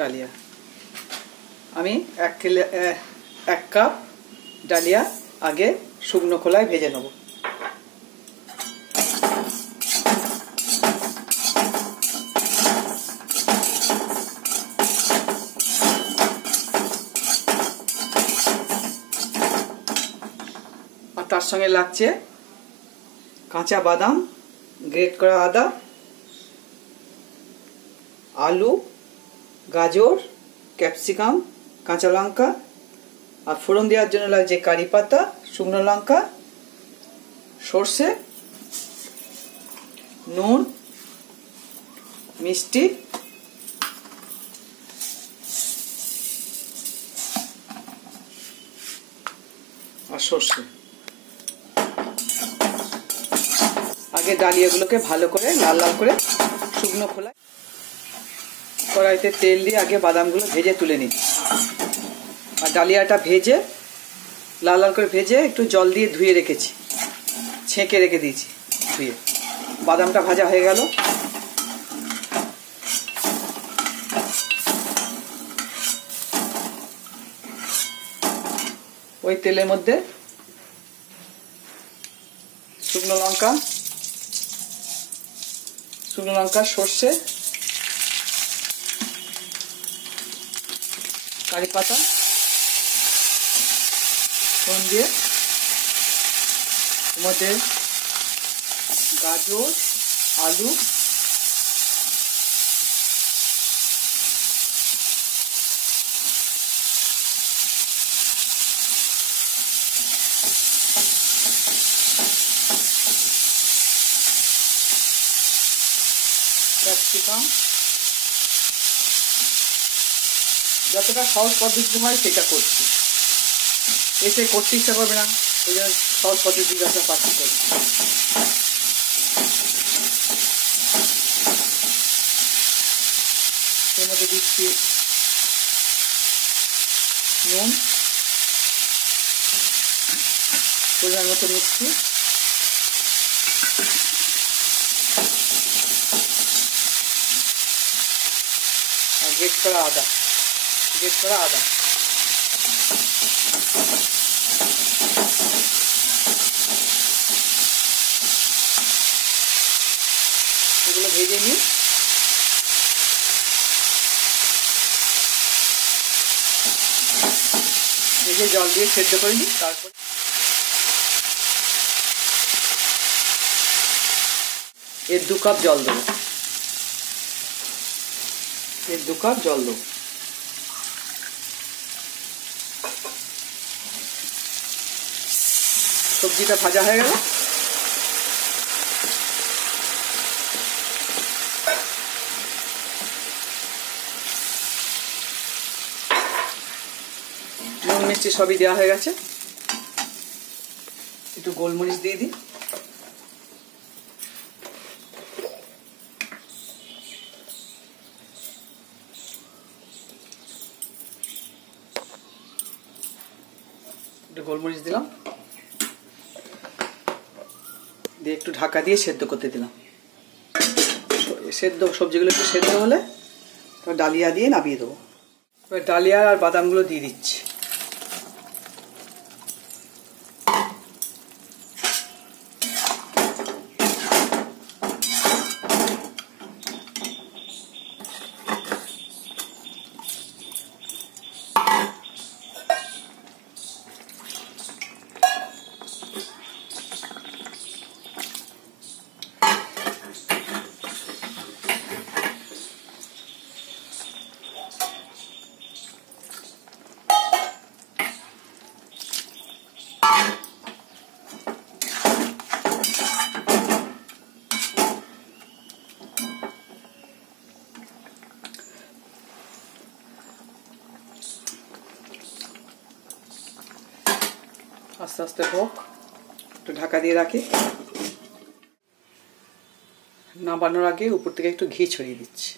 Dahlia আমি 1 cup dahlia আগে শুকনো খোলায় ভেজে নেব। আর তার সঙ্গে লাগছে কাঁচা বাদাম, গ্রেট করা আদা, আলু, গাজর, ক্যাপসিকাম, কাঁচা লঙ্কা, আর ফোড়ন দেওয়ার জন্য লাগছে কারি পাতা, শুকনো লঙ্কা, সর্ষে, নুন, মিষ্টি, আর সর্ষে। আগে ডালিয়াগুলোকে ভালো করে লাল লাল করে শুকনো খোলায় কড়াইতে তেল দিয়ে আগে বাদামগুলো ভেজে তুলে নিই। আর ডালিয়াটা ভেজে লাল লাল করে ভেজে একটু জল দিয়ে ধুয়ে রেখেছি, ছেঁকে রেখে দিয়েছি ধুয়ে। বাদামটা ভাজা হয়ে গেল, ওই তেলের মধ্যে শুকনো লঙ্কা, সর্ষে, কারি পাতা ফোড়ন দিয়ে এর মধ্যে গাজর, আলু, ক্যাপসিকাম, যতটা সহজ পদ্ধতি হয় সেটা করছি। এসে করতে ইচ্ছা করবে না, ওই জন্য সহজ পদ্ধতি যতটা পাচ্ছি করছি। এর মধ্যে দিচ্ছি নুন, পরিমাণ মতো মিষ্টি, আর গ্রেট করা আদা। এগুলো ভেজে নিই। ভেজে জল দিয়ে সেদ্ধ করে নিই। তারপর এর 2 কাপ জল দেবো। সবজিটা ভাজা হয়ে গেল, নুন মিষ্টি সবই দেওয়া হয়ে গেছে। একটু গোলমরিচ দিয়ে দিই, গোলমরিচ দিলাম, দিয়ে একটু ঢাকা দিয়ে সেদ্ধ করতে দিলাম। সবজিগুলো একটু সেদ্ধ হলে ডালিয়া দিয়ে নামিয়ে দেবো। এবার ডালিয়া আর বাদামগুলো দিয়ে দিচ্ছি। আস্তে আস্তে হোক, একটু ঢাকা দিয়ে রাখি। নামানোর আগে উপর থেকে একটু ঘি ছড়িয়ে দিচ্ছি।